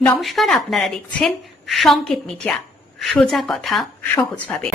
নমস্কার, আপনারা দেখছেন সংকেত মিডিয়া, সোজা কথা সহজভাবে।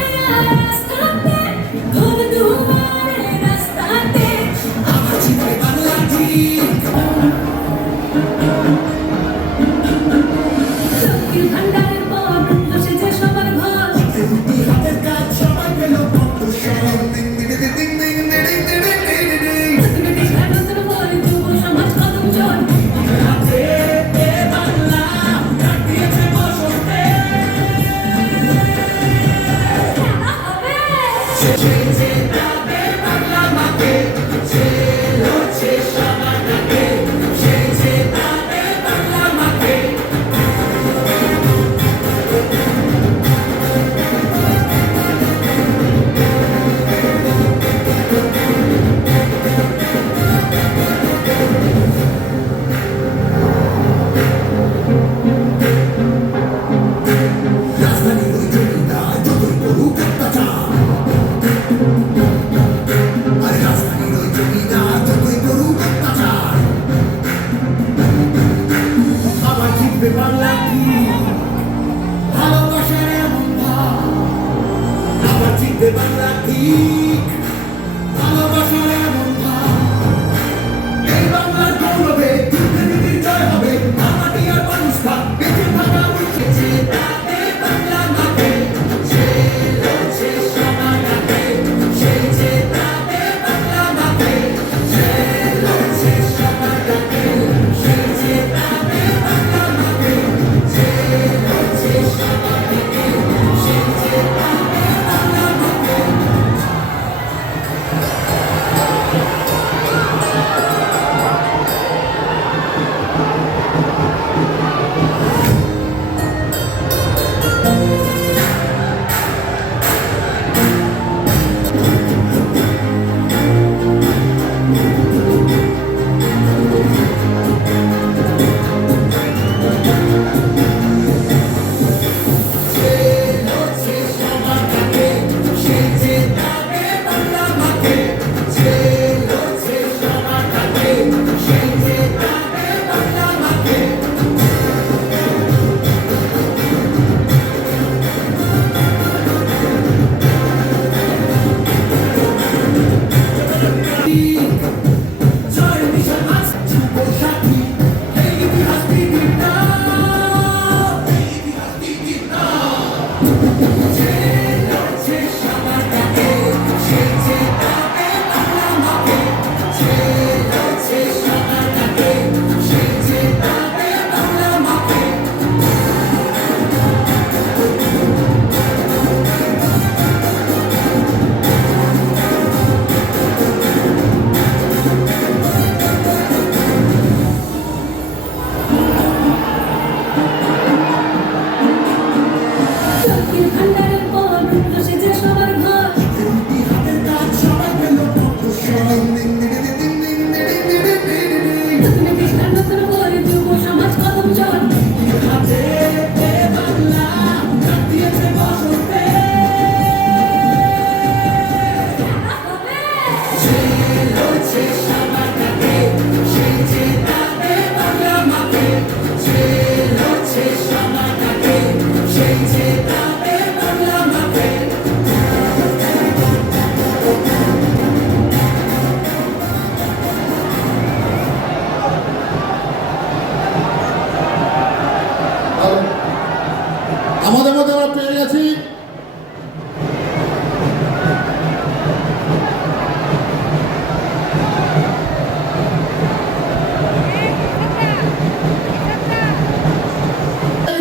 আমাদের মধ্যে আমরা পেয়ে গেছি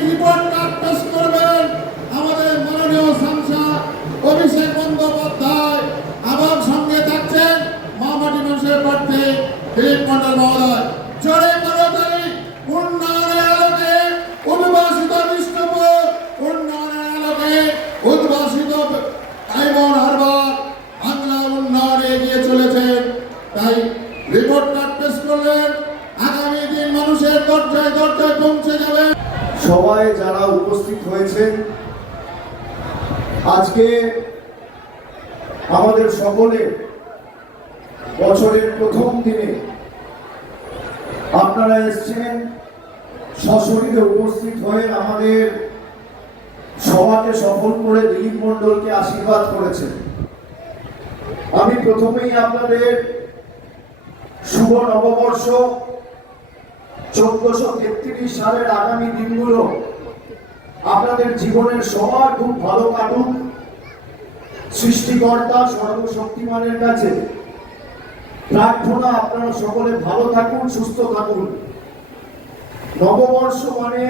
রিপোর্ট কার্ড পেশ করবেন আমাদের মাননীয় সাংসদ অভিষেক বন্দ্যোপাধ্যায়, আবার সঙ্গে থাকছেন মহামাটি মানুষের প্রার্থী দিলীপ মণ্ডল মহোদয়। জোরে করতালি। উন্নয়নের আলোকে উদ্ভাসিত বিষ্ণুপুর, উন্নয়নের আলোকে উদ্ভাসিত ডায়মন্ড হারবার, বাংলা উন্নয়নে এগিয়ে চলেছেন। তাই রিপোর্ট কার্ড পেশ করলেন, আগামী দিন মানুষের দরজায় দরজায় পৌঁছে যাবে। সবাই যারা উপস্থিত হয়েছেন, আজকে আমাদের সকলের বছরের প্রথম দিনে আপনারা এসেছেন সশরীরে উপস্থিত হয়ে আমাদের সভাকে সফল করে দিলীপ মণ্ডলকে আশীর্বাদ করেছেন। আমি প্রথমেই আপনাদের শুভ নববর্ষ 1433 সালের আগামী দিনগুলো আপনাদের জীবনের সবার খুব ভালো কাটুক, সৃষ্টিকর্তা সর্বশক্তিমানের কাছে প্রার্থনা আপনারা সকলে ভালো থাকুন, সুস্থ থাকুন। নববর্ষ মানে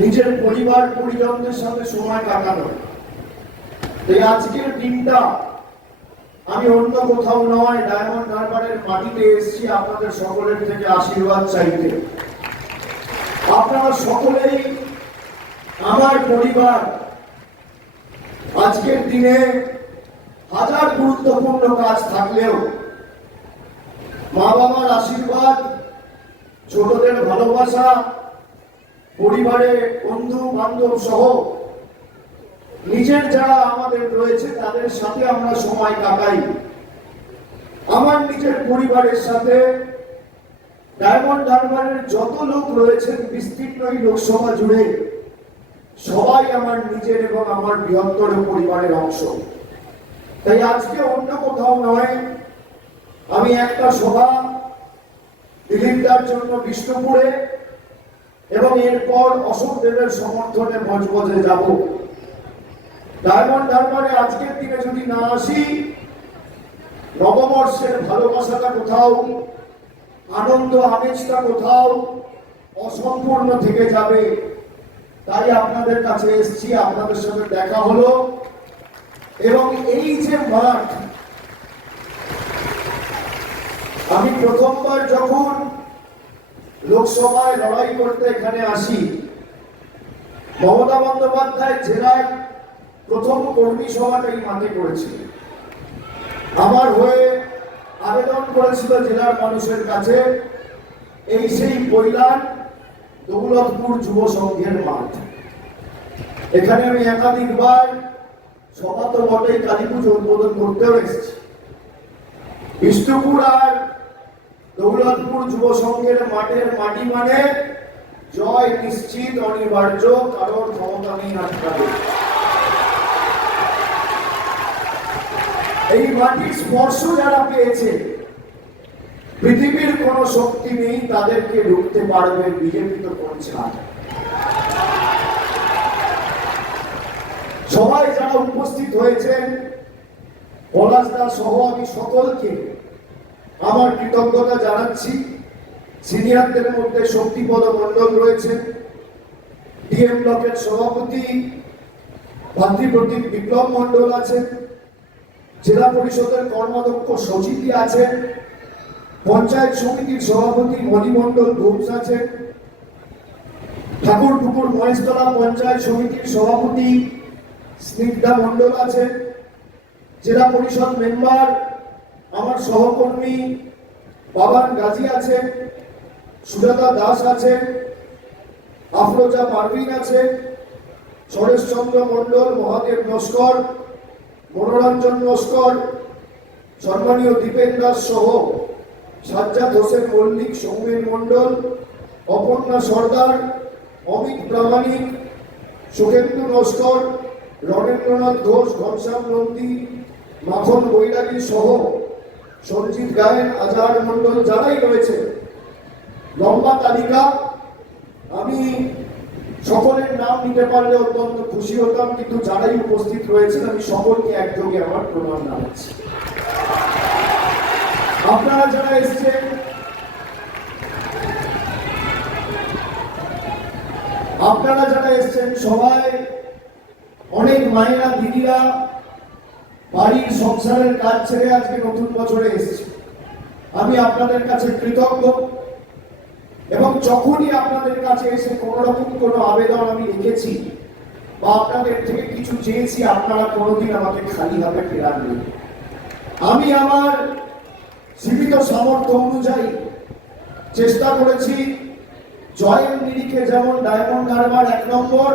নিজের পরিবার পরিজনদের সাথে সময় কাটানো। এই আজকের দিনটা আমি অন্য কোথাও নয়, ডায়মন্ড হারবারের মাটিতে এসেছি আপনাদের সকলের থেকে আশীর্বাদ চাইতে। আপনারা সকলেই আমার পরিবার। আজকের দিনে হাজার গুরুত্বপূর্ণ কাজ থাকলেও মা বাবার আশীর্বাদ, ছোটদের ভালোবাসা, পরিবারে বন্ধু বান্ধব সহ নিজের যারা আমাদের রয়েছে তাদের সাথে আমরা সময় কাটাই। আমার নিজের পরিবারের সাথে ডায়মন্ড হারবারের যত লোক রয়েছেন বিস্তীর্ণ এই লোকসভা জুড়ে সবাই আমার নিজের এবং আমার বৃহত্তর পরিবারের অংশ। তাই আজকে অন্য কোথাও নয়, আমি একটা সভা দিলীপদার জন্য বিষ্ণুপুরে এবং এরপর অশোক দেবের সমর্থনে বজবজে যাব। ডায়মন্ড হারবারে আজকের দিনে যদি না আসি, নববর্ষের ভালোবাসাটা কোথাও, আনন্দ আমেজটা কোথাও অসম্পূর্ণ থেকে যাবে। তাই আপনাদের কাছে এসেছি, আপনাদের সাথে দেখা হলো। এবং এই যে মাঠ, আমি প্রথমবার যখন লোকসভায় লড়াই করতে এখানে আসি, মমতা বন্দ্যোপাধ্যায় জেলার প্রথম কর্মী সভাটা এই মাঠে করেছিল। আমার হয়ে আবেদন করেছিল জেলার মানুষের কাছে এই সেই কৈলান দৌলতপুর যুব সংঘের মাঠ। এখানে আমি একাধিকবার সভা তো বটেই, কালী পুজো উদ্বোধন করতেও এসেছি। বিষ্ণুপুর আর দৌলতপুর যুব সংঘের মাঠের মাটি মানে জয় নিশ্চিত, অনিবার্য, কারোর ক্ষমতা নেই আটকাবে। এই মাটির স্পর্শ যারা পেয়েছে, পৃথিবীর কোন শক্তি নেই তাদেরকে রুখতে পারবে বিজেপি তো করছে না। সবাই যারা উপস্থিত হয়েছেন, পলাশদা সহ আমি সকলকে আমার কৃতজ্ঞতা জানাচ্ছি। সিনিয়রদের মধ্যে শক্তিপদ মণ্ডল রয়েছেন, ডিএম ব্লকের সভাপতি ভাতৃপ্রতীক বিপ্লব মণ্ডল আছেন, জেলা পরিষদের কর্মাধ্যক্ষ সচিতি আছেন, পঞ্চায়েত সমিতির সভাপতি মণিমণ্ডল ঘোষ আছেন, ঠাকুরপুকুর মহেশতলা পঞ্চায়েত সমিতির সভাপতি স্নিগ্ধা মণ্ডল আছেন, জেলা পরিষদ মেম্বার আমার সহকর্মী বাবান গাজী আছেন, সুজাতা দাস আছেন, আফরোজা পারভিন আছেন, সরেশচন্দ্র মণ্ডল, মহাদেব নস্কর, মনোরঞ্জন নস্কর, সম্মানীয় দীপেন দাস সহ সাজ্জাদ হোসেন মল্লিক, সৌমেন মণ্ডল, অপর্ণা সর্দার, অমিত প্রামাণিক, সুখেন্দু নস্কর, রণেন্দ্রনাথ ঘোষ, ঘনশ্যাম নন্দী, মাখন বৈরাগী সহ সঞ্জিত গায়েন, আজহার মণ্ডল, যারাই রয়েছে লম্বা তালিকা। আমি সকলের নাম নিতে পারলে অত্যন্ত খুশি হতাম, কিন্তু যারাই উপস্থিত রয়েছেন আমি সকলকে একযোগে আমার প্রণাম জানাচ্ছি। আপনারা যারা এসেছেন, সবাই অনেক মায়েরা দিদিরা বাড়ির সংসারের কাজ ছেড়ে আজকে নতুন বছরে এসেছে। আমি আপনাদের কাছে কৃতজ্ঞ। এবং যখনই আপনাদের কাছে এসে কোনো রকম কোনো আবেদন আমি রেখেছি বা আপনাদের থেকে কিছু চেয়েছি, আপনারা কোনোদিন আমাকে খালি হাতে ফেরাননি। আমি আমার সীমিত সামর্থ্য অনুযায়ী চেষ্টা করেছি জয়ের নিরিখে, যেমন ডায়মন্ড হারবার 1 নম্বর,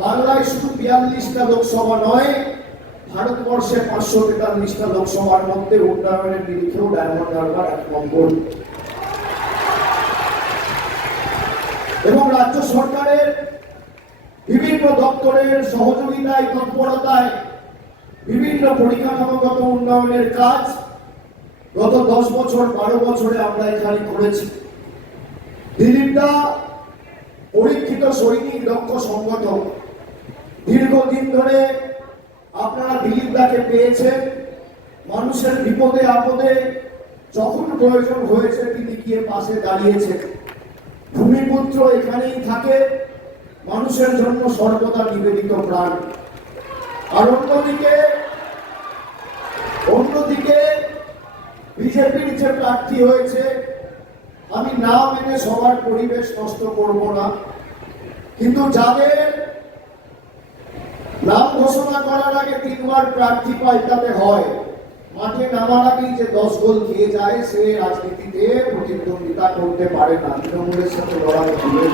বাংলায় শুধু 42টা লোকসভা নয়, ভারতবর্ষে 543টা লোকসভার মধ্যে উন্নয়নের নিরিখেও ডায়মন্ড হারবার 1 নম্বর। এবং রাজ্য সরকারের বিভিন্ন দপ্তরের সহযোগিতায় তৎপরতায় বিভিন্ন পরিকাঠামোগত উন্নয়নের কাজ গত 10 বছর 12 বছরে আমরা এখানে করেছি। দিলীপ দা পরীক্ষিত সৈনিক, দক্ষ সংগঠক। দীর্ঘদিন ধরে আপনারা দিলীপ দাকে পেয়েছেন। মানুষের বিপদে আপদে যখন প্রয়োজন হয়েছে তিনি গিয়ে পাশে দাঁড়িয়েছেন। ভূমিপুত্র এখানেই থাকে, মানুষের জন্য সর্বদা নিবেদিত প্রাণ। আর অন্যদিকে বিজেপির যে প্রার্থী হয়েছে, আমি নাম এনে সবার পরিবেশ নষ্ট করব না, কিন্তু যাদের নাম ঘোষণা করার আগে 3 বার প্রার্থী পাল্টাতে হয়, মাঠে নামার আগেই যে 10 গোল খেয়ে যায়, সে রাজনীতিতে প্রতিদ্বন্দ্বিতা করতে পারে না। তৃণমূলের সাথে লড়াই হবে।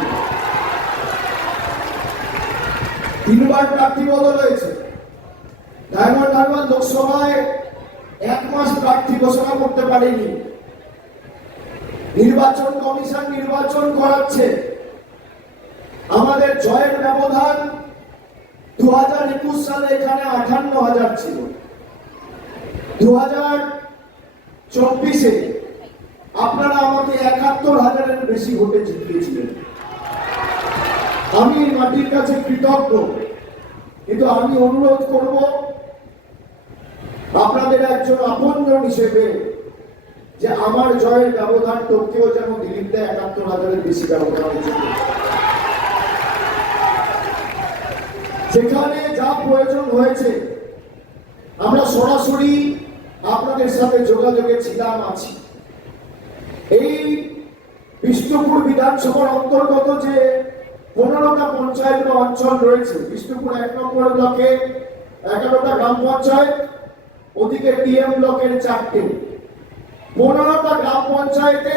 3 বার প্রার্থী বদল হয়েছে। ডায়মন্ড হারবার লোকসভায় 1 মাস প্রার্থী ঘোষণা করতে পারেনি। নির্বাচন কমিশন নির্বাচন করাচ্ছে। আমাদের জয়ের ব্যবধান 2021 সালে এখানে 58,000 ছিল। 2024-এ আপনারা আমাকে 71,000-এর বেশি ভোটে জিতিয়েছিলেন। আমি মাটির কাছে কৃতজ্ঞ, কিন্তু আমি অনুরোধ করব আপনাদের একজন আপনজন হিসেবে যে আমার জয়ের ব্যবধান টপকেও যেন দিলীপ দা 71,000-এর বেশি ব্যবধান হয়েছে। যেখানে যা প্রয়োজন হয়েছে আমরা সরাসরি আপনাদের সাথে যোগাযোগে ছিলাম, আছি। এই বিষ্ণুপুর বিধানসভার অন্তর্গত যে 15টা পঞ্চায়েত অঞ্চল রয়েছে, বিষ্ণুপুর 1 নম্বর ব্লকে 11টা গ্রাম পঞ্চায়েত, ওদিকে ডিএম ব্লকের 4টে, 15টা গ্রাম পঞ্চায়েতে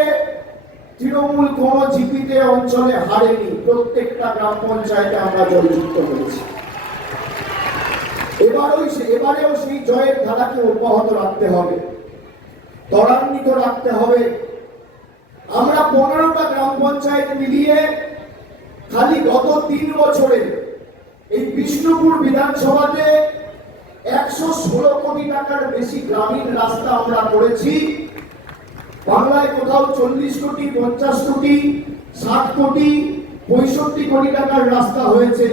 তৃণমূল কোন জিপিতে অঞ্চলে হারেনি। প্রত্যেকটা গ্রাম পঞ্চায়েতে আমরা জয়যুক্ত হয়েছি। এবারেও সেই জয়ের ধারাকে অব্যাহত রাখতে হবে, ত্বরান্বিত রাখতে হবে। আমরা 15টা গ্রাম পঞ্চায়েত মিলিয়ে খালি গত 3 বছরে এই বিষ্ণুপুর বিধানসভাতে 116 কোটি টাকার বেশি গ্রামীণ রাস্তা আমরা করেছি। বাংলায় কোথাও 40 কোটি, 50 কোটি, 60 কোটি, 65 কোটি টাকার রাস্তা হয়েছে।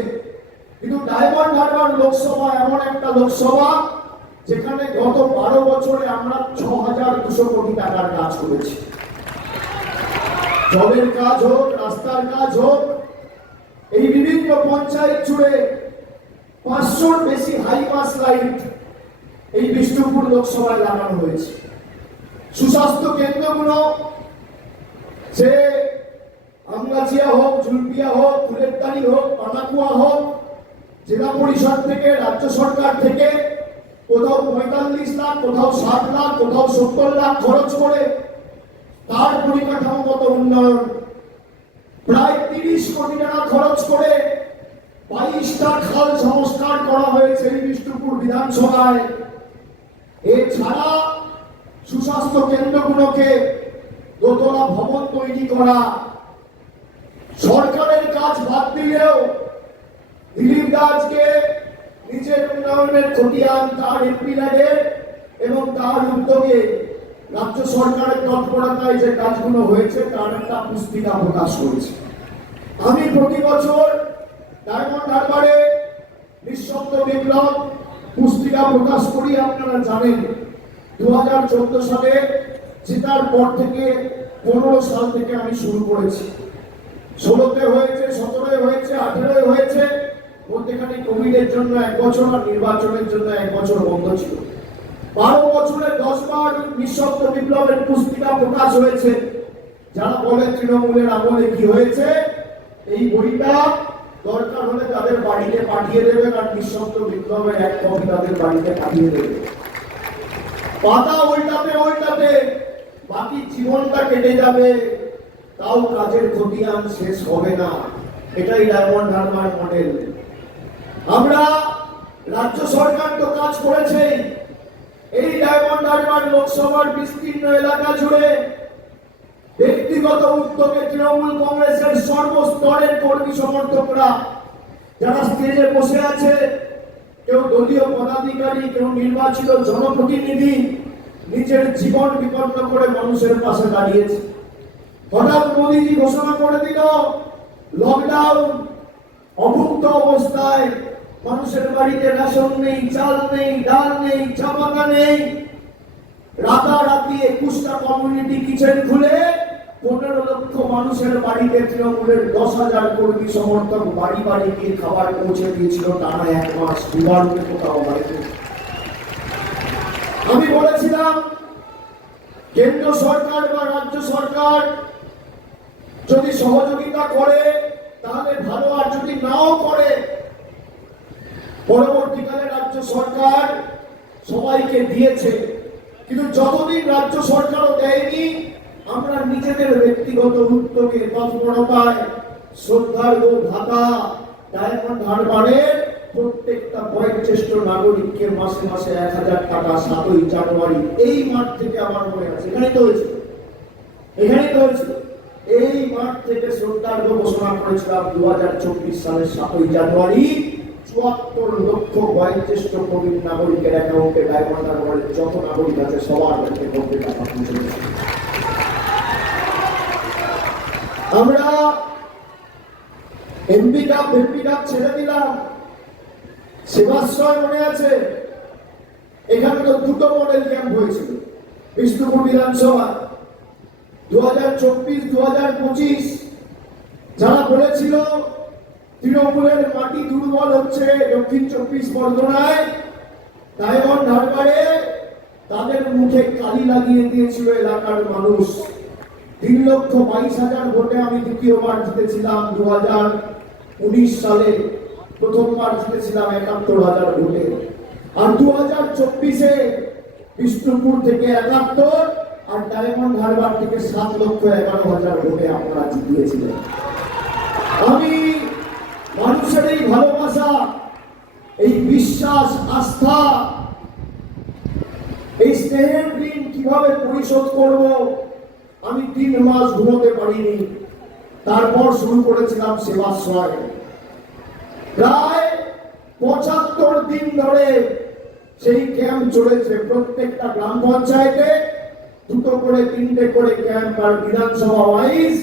কিন্তু ডায়মন্ড হারবার লোকসভা এমন একটা লোকসভা যেখানে গত 12 বছরে আমরা 6,200 কোটি টাকার কাজ করেছি। জলের কাজ হোক, রাস্তার কাজ হোক, এই বিভিন্ন পঞ্চায়েত জুড়ে 500-র বেশি হাইপাস লাইট এই বিষ্ণুপুর লোকসভায় লাগানো হয়েছে। সুস্বাস্থ্য কেন্দ্রগুলো সে আমগাছিয়া হোক, জুলপিয়া হোক, ফুলেরদারি হোক, পানাকুয়া হোক, জেলা পরিষদ থেকে, রাজ্য সরকার থেকে কোথাও 45 লাখ, কোথাও 60 লাখ, কোথাও 70 লাখ খরচ করে তার পরিকাঠামোগত উন্নয়ন, প্রায় 30 কোটি টাকা খরচ করে 22টা খাল সংস্কার করা হয়েছে এই বিষ্ণুপুর বিধানসভায়। এছাড়া সুস্বাস্থ্য কেন্দ্রগুলোকে দোতলা ভবন তৈরি করা, সরকারের কাজ বাদ দিলেও দিলীপ দাসকে নিজের উন্নয়নের খতিয়ান তার এমপি লাগে এবং তার উদ্যোগে রাজ্য সরকারের তৎপরতায় যে কাজগুলো হয়েছে তার একটা পুস্তিকা প্রকাশ করেছে। আমি প্রতি বছর ডায়মন্ড হারবারে নিঃশব্দ বিপ্লব পুস্তিকা প্রকাশ করি। আপনারা জানেন 2014 সালে জেতার পর থেকে 15 সাল থেকে আমি শুরু করেছি। 16-তে হয়েছে, 17-এ হয়েছে, 18-এ হয়েছে। মধ্যখানে কোভিডের জন্য 1 বছর আর নির্বাচনের জন্য 1 বছর বন্ধ ছিল। 12 বছরে 10 বার নিঃশব্দ বিপ্লবের পুস্তিকা প্রকাশ হয়েছে। যারা বলে তৃণমূলের আমলে কি হয়েছে, এই বইটা দরকার হলে তাদের বাড়িতে পাঠিয়ে দেবেন আর নিঃশব্দ বিপ্লবের 1 কপি তাদের বাড়িতে পাঠিয়ে দেবেন। পাতা উল্টাতে বাকি জীবনটা কেটে যাবে, তাও কাজের খতিয়ান শেষ হবে না। এটাই ডায়মন্ড হারবার মডেল। আমরা রাজ্য সরকার তো কাজ করেছে। এই ডায়মন্ড হারবার লোকসভার বিস্তীর্ণ এলাকা জুড়ে ব্যক্তি ব্যক্তিগত উদ্যোগে তৃণমূল কংগ্রেসের সর্বস্তরের কর্মী সমর্থকরা যারা স্টেজে বসে আছে, কেউ দলীয় পদাধিকারী, কেউ নির্বাচিত জনপ্রতিনিধি, নিজের জীবন বিপন্ন করে মানুষের পাশে দাঁড়িয়েছে। হঠাৎ মোদীজি ঘোষণা করে দিল লকডাউন, অভুক্ত অবস্থায় মানুষের বাড়িতে রেশন নেই, চাল নেই, ডাল নেই, চা পাতা নেই। রাতারাতি 21টা কমিউনিটি কিচেন খুলে 15 লক্ষ মানুষের বাড়িতে তৃণমূলের 10,000 কর্মী সমর্থক বাড়ি বাড়ি গিয়ে খাবার পৌঁছে দিয়েছিল টানা 1 মাস, দুবার কোথাও বাড়িতে। আমি বলেছিলাম কেন্দ্র সরকার বা রাজ্য সরকার যদি সহযোগিতা করে তাহলে ভালো, আর যদি নাও করে পরবর্তীকালে রাজ্য সরকার সবাইকে দিয়েছে। কিন্তু যতদিন রাজ্য সরকারও দেয়নি, আমরা নিজেদের ব্যক্তিগত উদ্যোগে তৎপরতায় শ্রদ্ধার্ঘ ভাতা ডায়মন্ড হারবারের প্রত্যেকটা বয়োজ্যেষ্ঠ নাগরিককে মাসে মাসে 1,000 টাকা 7ই জানুয়ারি এই মাঠ থেকে, আমার মনে আছে এখানেই তো হয়েছিল, এই মাঠ থেকে শ্রদ্ধার্ঘ ঘোষণা করেছিলাম 2024 সালের 7ই জানুয়ারি 74 লক্ষ বয়োজ্যেষ্ঠ প্রবীণ নাগরিকের অ্যাকাউন্টে ডায়মন্ড হারবারের যত নাগরিক আছে সবার কাছে করতে টাকা পৌঁছে দিয়েছে। আমরা এমপি কাপ ছেড়ে দিলাম। সেবাশ্রয় মনে আছে, এখানে তো 2টো মডেল ক্যাম্প হয়েছিল বিষ্ণুপুর বিধানসভা 2024-2025। যারা বলেছিল তৃণমূলের মাটি দুর্বল হচ্ছে দক্ষিণ 24 পরগনায়, ডায়মন্ড হারবারে তাদের মুখে কালি লাগিয়ে দিয়েছিল এলাকার মানুষ। 3,22,000 ভোটে আমি দ্বিতীয়বার জিতেছিলাম 2019 সালে, প্রথমবার জিতেছিলাম 71,000 ভোটে। আর 2024-এ বিষ্ণুপুর থেকে 71 আর ডায়মন্ড হারবার থেকে 7,11,000 ভোটে আপনারা জিতিয়েছিলেন। আমি মানুষের এই ভালোবাসা, এই বিশ্বাস, আস্থা, এই স্নেহের ঋণ কিভাবে পরিশোধ করব আমি 3 মাস ঘুমোতে পারিনি। তারপর শুরু করেছিলাম সেবাশ্রয়। প্রায় 75 দিন ধরে সেই ক্যাম্প চলেছে। প্রত্যেকটা গ্রাম পঞ্চায়েতে 2টো করে 3টে করে ক্যাম্প, আর বিধানসভা ওয়াইজ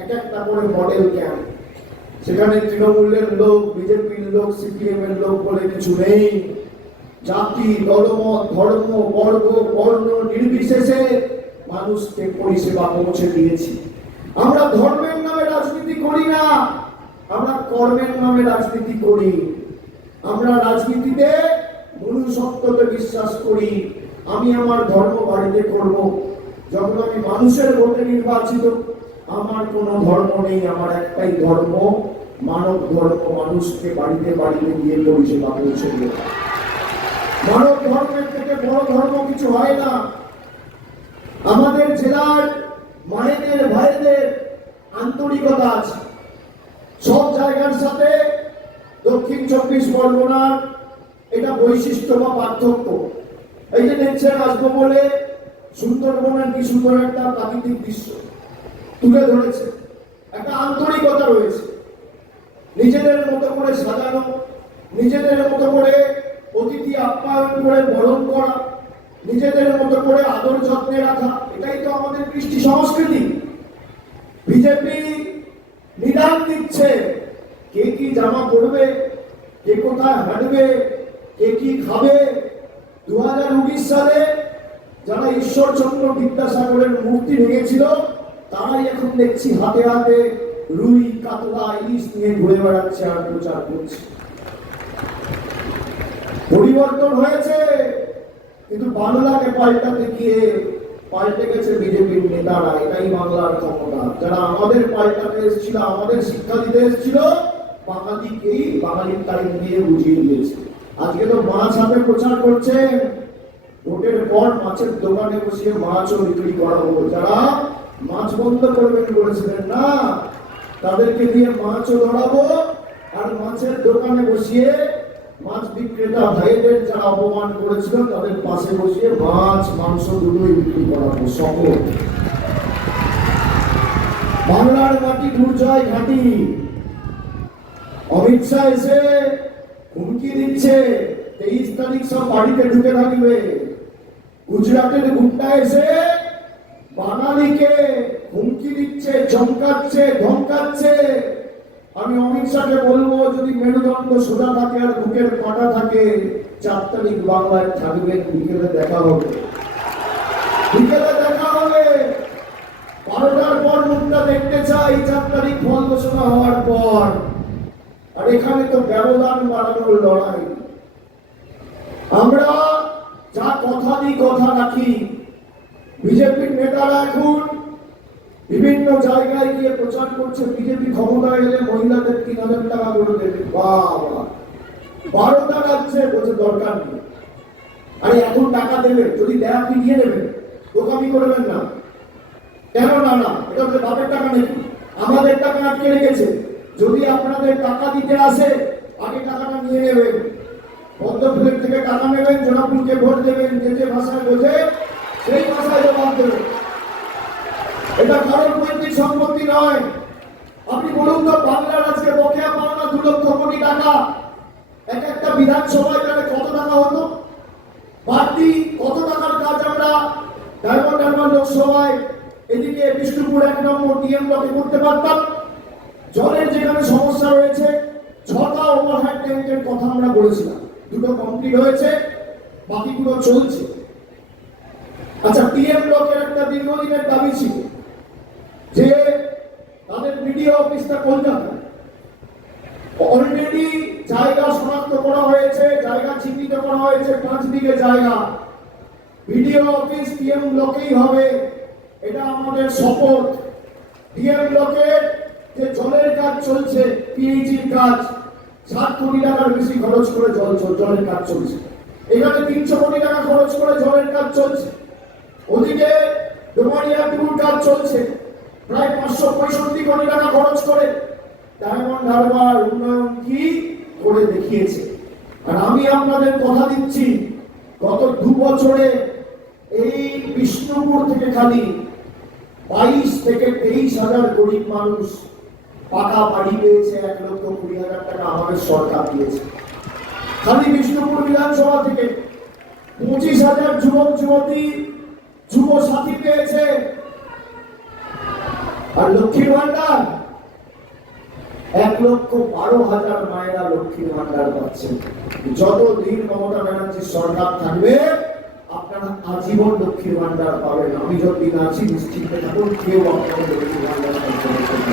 একটা করে মডেল ক্যাম্প। সেখানে তৃণমূলের লোক, বিজেপির লোক, সিপিএম এর লোক বলে কিছু নেই। জাতি, দলমত, ধর্ম, বর্গ, বর্ণ নির্বিশেষে মানুষকে পরিষেবা পৌঁছে দিয়েছি। আমরা ধর্মের নামে রাজনীতি করি না, আমরা কর্মের নামে রাজনীতি করি। আমরা রাজনীতিতে মনুষ্যত্বকে বিশ্বাস করি। আমি আমার ধর্ম বাড়িতে করব। যখন আমি মানুষের ভোটে নির্বাচিত, আমার কোনো ধর্ম নেই, আমার একটাই ধর্ম, মানব ধর্ম। মানুষকে বাড়িতে বাড়িতে গিয়ে পরিষেবা পৌঁছে দেওয়া। মানব ধর্মের থেকে বড় ধর্ম কিছু হয় না। আমাদের জেলার মায়েদের, ভাইদের আন্তরিকতা আছে। সব জায়গার সাথে দক্ষিণ 24 পরগনার এটা বৈশিষ্ট্য বা পার্থক্য। এই যে দেখছেন, আসবো বলে সুন্দরবনের কি সুন্দর একটা প্রাকৃতিক দৃশ্য তুলে ধরেছে। একটা আন্তরিকতা রয়েছে, নিজেদের মতো করে সাজানো, নিজেদের মতো করে অতিথি আপ্যায়ন করে বরণ করা, নিজেদের মতো করে আদর যত্নে রাখা, এটাই তো আমাদের কৃষ্টি সংস্কৃতি। বিজেপি নিদান দিচ্ছে কে কি জামা পরবে, কে কোথায় হাঁটবে, কে কি খাবে। 2019 সালে যারা ঈশ্বরচন্দ্র বিদ্যাসাগরের মূর্তি ভেঙেছিল, তারাই এখন দেখছি হাতে হাতে রুই, কাতলা, ইলিশ নিয়ে ঘুরে বেড়াচ্ছে আর প্রচার করছে। পরিবর্তন হয়েছে, কিন্তু বাংলাকে পাল্টাতে গিয়ে পাল্টে গেছে বিজেপির নেতারা। এটাই বাংলার ক্ষমতা। যারা আমাদের পাল্টাতে এসেছিল, আমাদের শিক্ষা দিতে এসেছিল, বাঙালিকেই বাঙালির টাইম দিয়ে বুঝিয়ে দিয়েছে। আজকে তো মাছ হাতে প্রচার করছে, ভোটের পর মাছের দোকানে বসিয়ে মাছও বিক্রি করাবো। যারা মাছ বন্ধ করবেন বলেছিলেন না, তাদেরকে দিয়ে মাছও ধরাবো, আর মাছের দোকানে বসিয়ে মাছ বিক্রেতা ভাইদের যারা অপমান করেছিল তাদের পাশে বসিয়ে মাছ, মাংস দুটোই বিক্রি করাবো। সকল বাংলার মাটি দুর্জয় ঘাঁটি। অমিত শাহ এসে হুমকি দিচ্ছে 23 তারিখ সব বাড়িতে ঢুকে থাকবে। গুজরাটের গুন্ডা এসে বাঙালিকে হুমকি দিচ্ছে, চমকাচ্ছে, ধমকাচ্ছে। আমি অমিত শাহকে বলবো, যদি মেরুদণ্ড সোজা থাকে আর বুকের কাঁটা থাকে, 4 তারিখ বাংলায় থাকবেন। বিকেলে দেখা হবে, বিকেলে দেখা হবে। 12টার পর মুখটা দেখতে চাই, 4 তারিখ ফল ঘোষণা হওয়ার পর। আর এখানে তো ব্যবধান বাড়ানোর লড়াই। আমরা যা কথা দিই কথা রাখি। বিজেপির নেতারা এখন বিভিন্ন জায়গায় গিয়ে প্রচার করছে বিজেপি ক্ষমতায় এলে মহিলাদের 3000 টাকা করে দেবে। বাবা, 12টা রাজ্যে বলছে দরকার নেই। আরে এখন টাকা দেবে, যদি দেয় আপনি দিয়ে দেবেন, দোকানি করবেন না। কেন না? না, এটা হচ্ছে বাপের টাকা নাকি? আমাদের টাকা আটকে রেখেছে। যদি আপনাদের টাকা দিতে আসে, আগে টাকাটা নিয়ে নেবেন। পদ্মফুলের থেকে টাকা নেবেন, জোনাপুরকে ভোট দেবেন, যে যে ভাষায় বোঝে সেই ভাষায় জবাব দেবেন। এটা কারোর পৈতৃক সম্পত্তি নয়। আপনি বলুন তো, বাংলার আজকে বকেয়া পাওনা 2 লক্ষ কোটি টাকা, এক একটা বিধানসভায় তাহলে কত টাকা হতো? বাড়তি কত টাকার কাজ আমরা ডায়মন্ড হারবার লোকসভায় এদিকে বিষ্ণুপুর 1 নম্বর ডিএম ব্লকে করতে পারতাম। জলের যেখানে সমস্যা রয়েছে, 6টা ওভারহেড ট্যাঙ্কের কথা আমরা বলেছিলাম, 2টো কমপ্লিট হয়েছে, বাকিগুলো চলছে। আচ্ছা, ডিএম ব্লকের একটা দীর্ঘদিনের দাবি ছিল যে তাদের বিডিও অফিসটা কলকাতায়। অলরেডি জায়গা শনাক্ত করা হয়েছে, জায়গা চিহ্নিত করা হয়েছে, 5 বিঘে জায়গা। বিডিও অফিস ডিএম ব্লকেই হবে, এটা আমাদের শপথ। ডিএম ব্লকের যে জলের কাজ চলছে, পিএইচির কাজ, 7 কোটি টাকার বেশি খরচ করে জলের কাজ চলছে। এখানে 300 কোটি টাকা খরচ করে জলের কাজ চলছে। ওদিকে ডোমারিয়া টুর কাজ চলছে, প্রায় 565 কোটি টাকা খরচ করে। ডায়মন্ড হারবার উন্নয়ন কি করে দেখিয়েছে। আর আমি আপনাদের কথা দিচ্ছি, গত 2 বছরে এই বিষ্ণুপুর থেকে খালি 22 থেকে 23 হাজার গরিব মানুষ পাকা বাড়ি পেয়েছে। 1,20,000 টাকা আমাদের সরকার দিয়েছে। খালি বিষ্ণুপুর বিধানসভা থেকে 25,000 যুবক যুবতী যুব সাথী পেয়েছে। আর লক্ষ্মীর ভান্ডার 1,12,000 মায়েরা লক্ষ্মীর ভান্ডার পাচ্ছে। যতদিন মমতা ব্যানার্জির সরকার থাকবে, আপনারা আজীবন লক্ষ্মীর ভান্ডার পাবেন। আমি যতদিন আছি নিশ্চিন্তে থাকুন, কেউ আপনাদের লক্ষ্মীর ভান্ডার পাবে।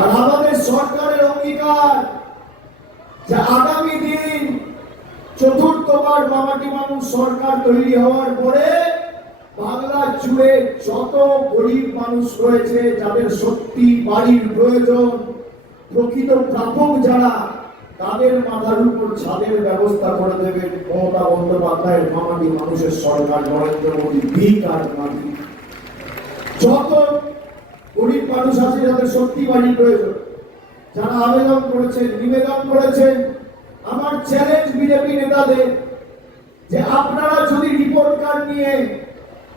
আর আমাদের সরকারের অঙ্গীকার যে আগামী দিন 4র্থবার মামাটি মানুষ সরকার তৈরি হওয়ার পরে বাংলা জুড়ে যত গরিব মানুষ রয়েছে, যাদের সত্যি বাড়ির প্রয়োজন, প্রকৃত প্রাপক যারা, তাদের মাথার উপর ছাদের ব্যবস্থা করে দেবেন মমতা বন্দ্যোপাধ্যায়ের মামাটি মানুষের সরকার, নরেন্দ্র মোদী। ভিক আর মাটি, যত গরিব মানুষ আছে যাদের সত্যি বাড়ির প্রয়োজন, যারা আবেদন করেছেন, নিবেদন করেছেন, আমার চ্যালেঞ্জ বিজেপি নেতাদের যে আপনারা যদি রিপোর্ট কার্ড নিয়ে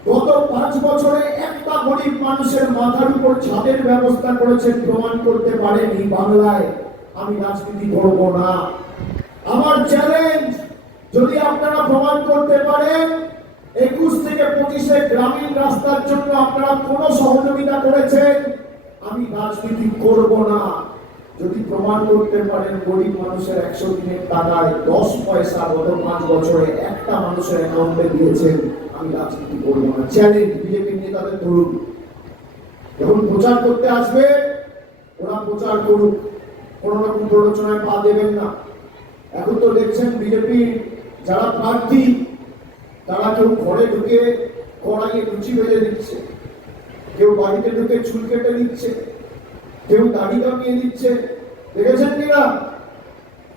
গত 5 বছরে একটা গরিব মানুষের মাথার উপর ছাদের ব্যবস্থা করেছেন, প্রমাণ করতে পারেনি, বাংলায় আমি রাজনীতি করব না। আমার চ্যালেঞ্জ, যদি আপনারা প্রমাণ করতে পারেন 21 থেকে 25-এ গ্রামীণ রাস্তার জন্য আপনারা কোন সহযোগিতা করেছেন, আমি রাজনীতি করব না। যদি প্রমাণ করতে পারেন গরিব মানুষের 100 দিনের টাকায় 10 পয়সা গত 5 বছরে একটা মানুষের অ্যাকাউন্টে দিয়েছেন, আমি রাজনীতি করব না। চ্যালেঞ্জ বিজেপি নেতাদের ধরুন, যখন প্রচার করতে আসবে ওরা প্রচার করুক, কোন রকম প্ররোচনায় পা দেবেন না। এখন তো দেখছেন বিজেপি যারা প্রার্থী, তারা কেউ ঘরে ঢুকে কড়াইয়ে লুচি বেজে দিচ্ছে, কেউ বাড়িতে ঢুকে চুল কেটে দিচ্ছে, কেউ দাড়ি কামিয়ে দিচ্ছে, দেখেছেন কিনা?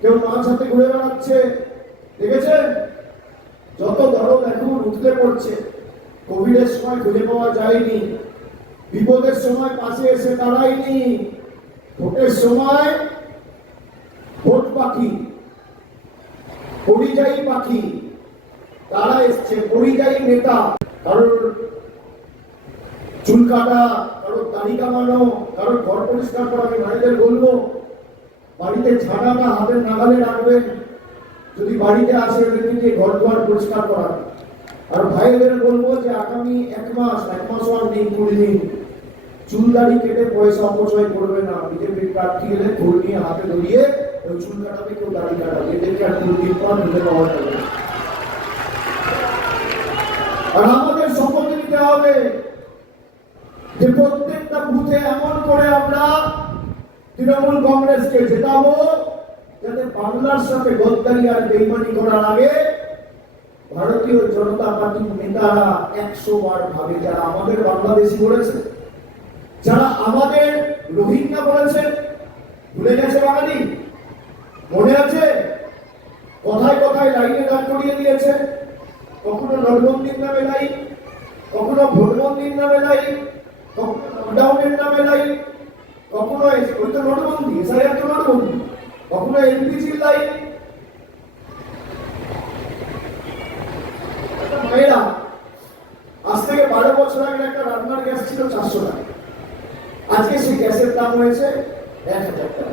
কেউ মাছ হাতে ঘুরে বেড়াচ্ছে, দেখেছেন? যত দরদ এখন উঠতে পড়ছে। কোভিডের সময় খুঁজে পাওয়া যায়নি, বিপদের সময় পাশে এসে দাঁড়ায়নি, ভোটের সময় ভোট পাখি, পরিযায়ী পাখি, তারা এসছে, পরিযায়ী নেতা। কারণ চুল কাটা, কারোর দাড়ি কামানো, কারোর ঘর পরিষ্কার করা। আমি ভাইদের বলবো, বাড়িতে ছাড়াটা হাতের নাগালে রাখবেন। যদি বাড়িতে আসে ওদেরকে ঘর দুয়ার পরিষ্কার করা। আর ভাইদের বলবো যে আগামী এক মাস আর নেই, 20 দিন চুল দাড়ি কেটে পয়সা অপচয় করবে না। বিজেপির প্রার্থী এলে ঘোর নিয়ে হাতে ধরিয়ে ওই চুল কাটাবে, কেউ দাড়ি কাটাবে। এদেরকে আর 2 দিন পর নিতে পাওয়া যাবে। আর আমাদের শপথ নিতে হবে যে প্রত্যেকটা বুথে এমন করে আমরা তৃণমূল কংগ্রেসকে জেতাবো যাতে বাংলার সাথে গদ্দারি আর বেইমানি করার আগে ভারতীয় জনতা পার্টির নেতারা 100 বার ভাবে। যারা আমাদের বাংলাদেশি বলেছে, যারা আমাদের রোহিঙ্গা বলেছে, ভুলে গেছে বাঙালি? মনে আছে? কথায় কথায় লাইনে দাঁড় করিয়ে দিয়েছে। কখনো নোটবন্দির নামে লাইন, কখনো ভোটবন্দির নামে লাইন, কখনো লকডাউনের নামে লাইন, কখনো ওই তো নোটবন্দি, এসআইআর তো নোটবন্দি, কখনো এলপিজির লাইন। মেয়েরা, আজ থেকে 12 বছর আগে একটা রান্নার গ্যাস ছিল 400 টাকা। আজকে সেই গ্যাসের দাম হয়েছে 1000 টাকা।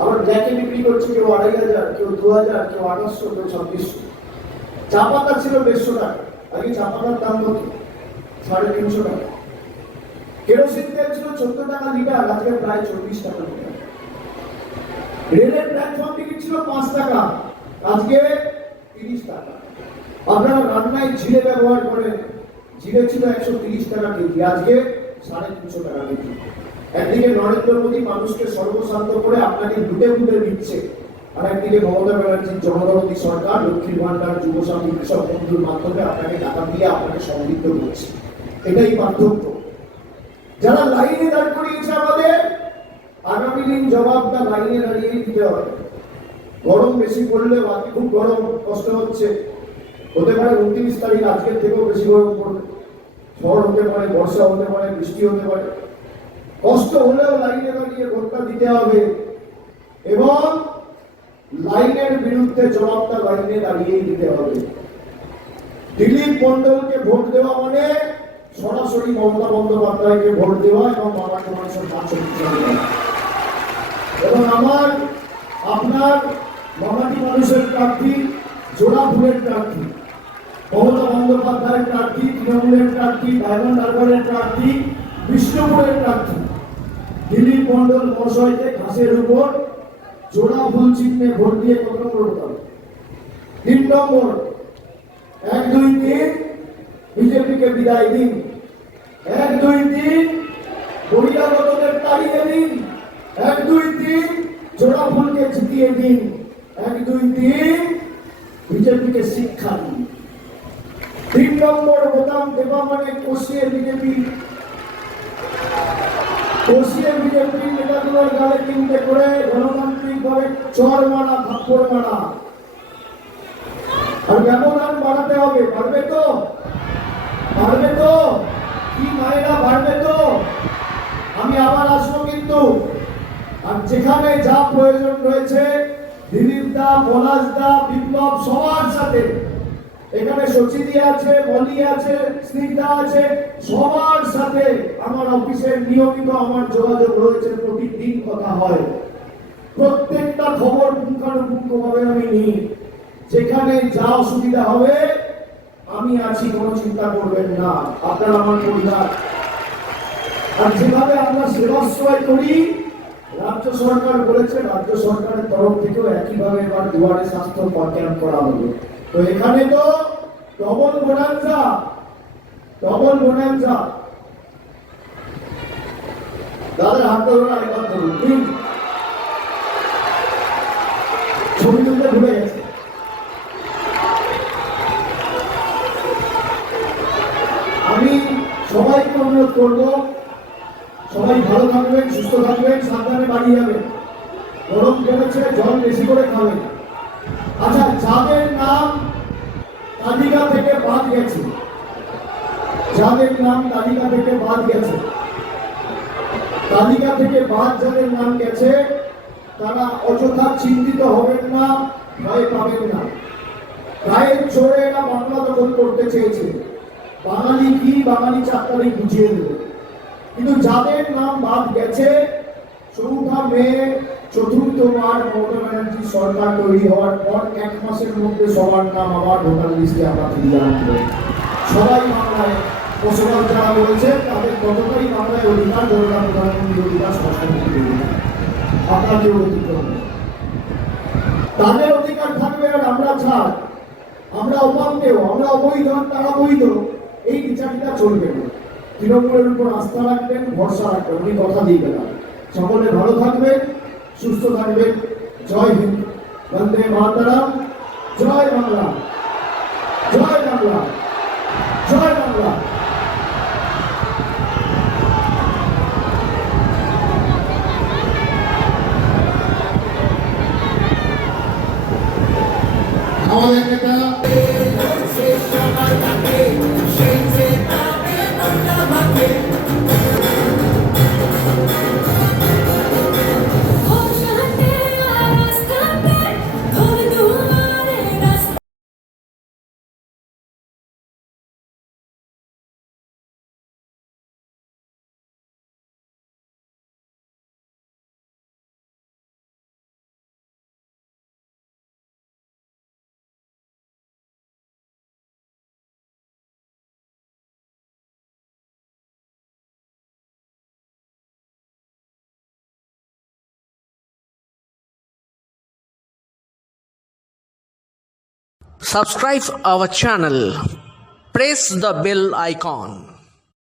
আবার ব্ল্যাকে বিক্রি করছে কেউ 2500, কেউ 2000, কেউ 800, কেউ 2600। চা পাতা ছিল 150 টাকা, আগে চা পাতার দাম কত? 350 টাকা। কেরোসিন তেল ছিল 14 টাকা লিটার, আজকে প্রায় 24 টাকা লিটার। রেলের প্ল্যাটফর্ম টিকিট ছিল 5 টাকা, আজকে 30 টাকা। আপনারা রান্নায় জিরে ব্যবহার করেন, জিরে ছিল 130 টাকা কেজি, আজকে 350 টাকা কেজি। একদিকে নরেন্দ্র মোদী মানুষকে সর্বশান্ত করে আপনাকে লুটে লুটে দিচ্ছে, আর একদিকে মমতা ব্যানার্জির জনদরদী সরকার লক্ষ্মীর ভান্ডার, যুবসাথী, কৃষক বন্ধুর মাধ্যমে আপনাকে টাকা দিয়ে আপনাকে সমৃদ্ধ করছে। এটাই পার্থক্য। যারা লাইনে দাঁড় করিয়েছে আমাদের, আগামী দিন জবাবটা লাইনে দাঁড়িয়েই দিতে হবে। গরম বেশি পড়লে, বাকি খুব গরম, কষ্ট হচ্ছে, হতে পারে 29 তারিখ আজকের থেকেও বেশি গরম পড়বে, ঝড় হতে পারে, বর্ষা হতে পারে, বৃষ্টি হতে পারে। কষ্ট হলেও লাইনে দাঁড়িয়ে ভোটটা দিতে হবে এবং লাইনের বিরুদ্ধে জবাবটা লাইনে দাঁড়িয়েই দিতে হবে। দিলীপ মন্ডলকে ভোট দেওয়া মানে সরাসরি মমতা বন্দ্যোপাধ্যায়কে ভোট দেওয়া এবং মামাটি মানুষের কাছে এবং আমার আপনার মামাটি মানুষের প্রার্থী, জোড়া ফুলের প্রার্থী, মমতা বন্দ্যোপাধ্যায়ের প্রার্থী, তৃণমূলের প্রার্থী, ডায়মন্ড হারবারের প্রার্থী, বিষ্ণুপুরের প্রার্থী দিলীপ মন্ডল মহাশয়কে ঘাসের উপর জোড়া ফুল চিহ্নে ভোট দিয়ে কত নম্বর হতে হবে? 3 নম্বর। 1, 2, 3 বিজেপিকে বিদায় দিন। 1, 2, 3 বহিরাগতদের তাড়িয়ে দিন। 1, 2, 3 জোড়া ফুলকে জিতিয়ে দিন। 1, 2, 3 বিজেপিকে শিক্ষা দিন। 3 নম্বর বোতাম দেবা মানে কষিয়ে বিজেপি নেতাগুলোর গালে কিনতে করে গণতান্ত্রিক ভাবে চর মারা, থাপ্পড় মারা। আর ব্যবধান বাড়াতে হবে। পারবে তো? পারবে তো? কি মায়েরা বাড়বে তো? আমি আবার আসবো কিন্তু। আর যেখানে যা প্রয়োজন রয়েছে, দিলীপ দা, পলাশ দা, বিপ্লব সবার সাথে, এখানে সচিদি আছে, মলি আছে, স্নিগ্ধা আছে, সবার সাথে আমার অফিসের নিয়মিত আমার যোগাযোগ রয়েছে। প্রতিদিন কথা হয়, প্রত্যেকটা খবর পুঙ্খানুপুঙ্খভাবে আমি নিই। যেখানে যা অসুবিধা হবে আমি আছি, কোনো চিন্তা করবেন না। আপনার আমার পরিবার। আর যেভাবে আমরা সেবাশ্রয় করি, রাজ্য সরকার বলেছে রাজ্য সরকারের তরফ থেকেও একইভাবে এবার দুয়ারে স্বাস্থ্য ক্যাম্প করা হবে। তো এখানে তো ডবল বোনান্সা। দাদা হাত ধরুন, আরেকবার ধরুন, প্লিজ। ছবি তুলতে ভুলে গেছে। আমি সবাইকে অনুরোধ করবো, সবাই ভালো থাকবেন, সুস্থ থাকবেন, সাবধানে বাড়ি যাবেন। গরম পড়েছে, জল বেশি করে খাবেন। আচ্ছা, যাদের নাম তালিকা থেকে বাদ গেছে, তালিকা থেকে বাদ যাদের নাম গেছে, তারা অযথা চিন্তিত হবেন না, ভয় পাবেন না। গায়ের জোরে এরা বাংলা দখল করতে চেয়েছে। বাঙালি কি, বাঙালি 4 তারিখ বুঝিয়ে দেবে। কিন্তু যাদের নাম বাদ গেছে, 4 মে 4বার মমতা ব্যানার্জি সরকার তৈরি হওয়ার পর 1 মাসের মধ্যে সবার নাম আবার ভোটার লিস্টে আমরা ফিরিয়ে আনবো। সবাই বাংলায় বসবাস যারা বলেছে তাদের কতটাই বাংলায় অধিকার, ধরুন প্রধানমন্ত্রীর অধিকার, স্বরাষ্ট্রমন্ত্রীর অধিকার, আপনার কেউ অধিকার নেই। তাদের অধিকার থাকবে আর আমরা ছাড়, আমরা অপান্তেও, আমরা অবৈধ তারা বৈধ, এই বিচারটা চলবে না। তৃণমূলের উপর আস্থা রাখবেন, ভরসা রাখবেন, উনি কথা দিয়ে গেলাম। সকলে ভালো থাকবেন, সুস্থ থাকবেন। জয় হিন্দ, বন্দে মাতরম, জয় বাংলা, জয় বাংলা, জয় বাংলা। আমাদের নেতা Subscribe our channel. Press the bell icon.